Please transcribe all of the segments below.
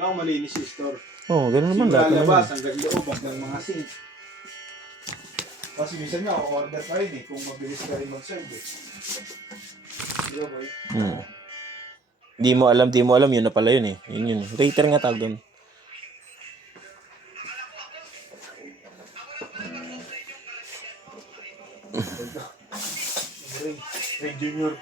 Kung malinis yung store. Oo, ganun naman lahat naman labas, yun. hanggang loob, hanggang mga sink. Kasi minsan nga, order pa rin kung mabilis ka rin mag-serve Diba, boy? Di mo alam, yun na pala yun eh. Yun. Rater nga tawag doon. Ray Junior.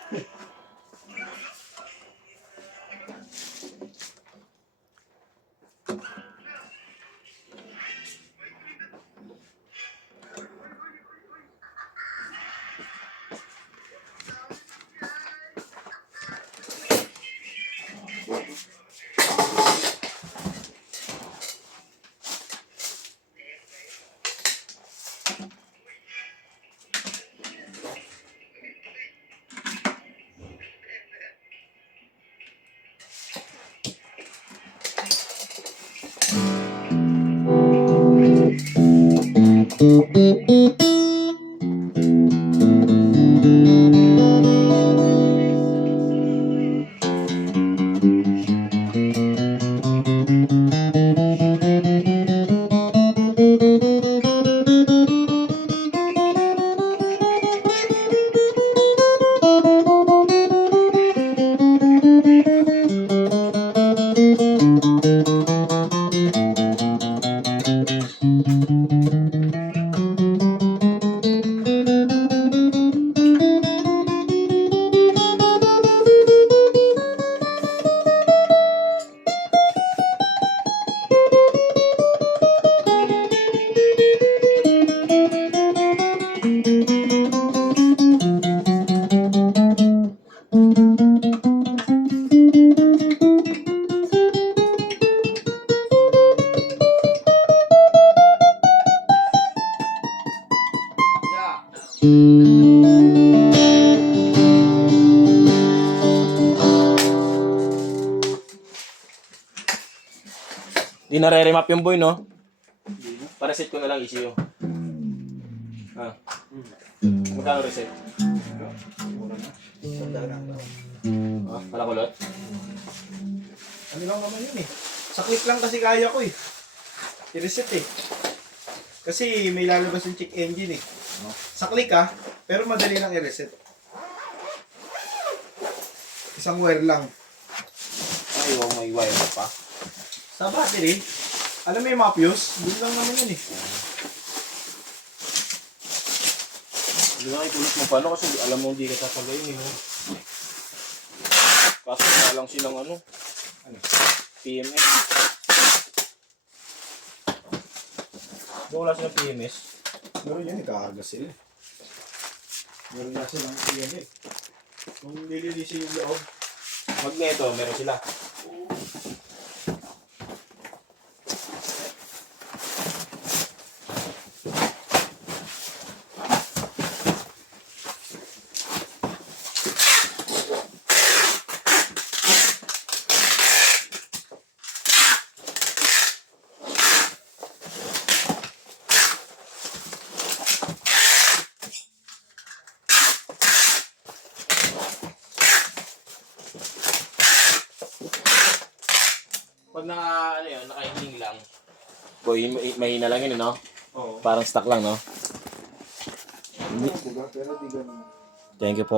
Di nare-remap yung boy, no? Para set ko na lang ECU. Magkano reset? Palakulot? Ano lang naman yun eh. Sa click lang kasi kaya ko eh. I-reset eh. Kasi may lalabas yung check engine eh. Sa click pero madali lang i-reset. Isang wire lang. Ay, may wire pa. Sa battery, alam mo yung mga fuse? Doon lang naman yun eh. Hindi nga ipulot mo paano kasi alam mo hindi ka tatagayin eh. No? Kaso na lang silang PMS. Kung wala silang PMS. Meron yun, nagkakarga sila. Meron na silang yan eh. Kung nililisin yung loob. Magneto, meron sila. Pag nakahiling lang. Boy, mahina lang yun, no? Oo. Parang stock lang, no? Pero di ganun. Thank you po.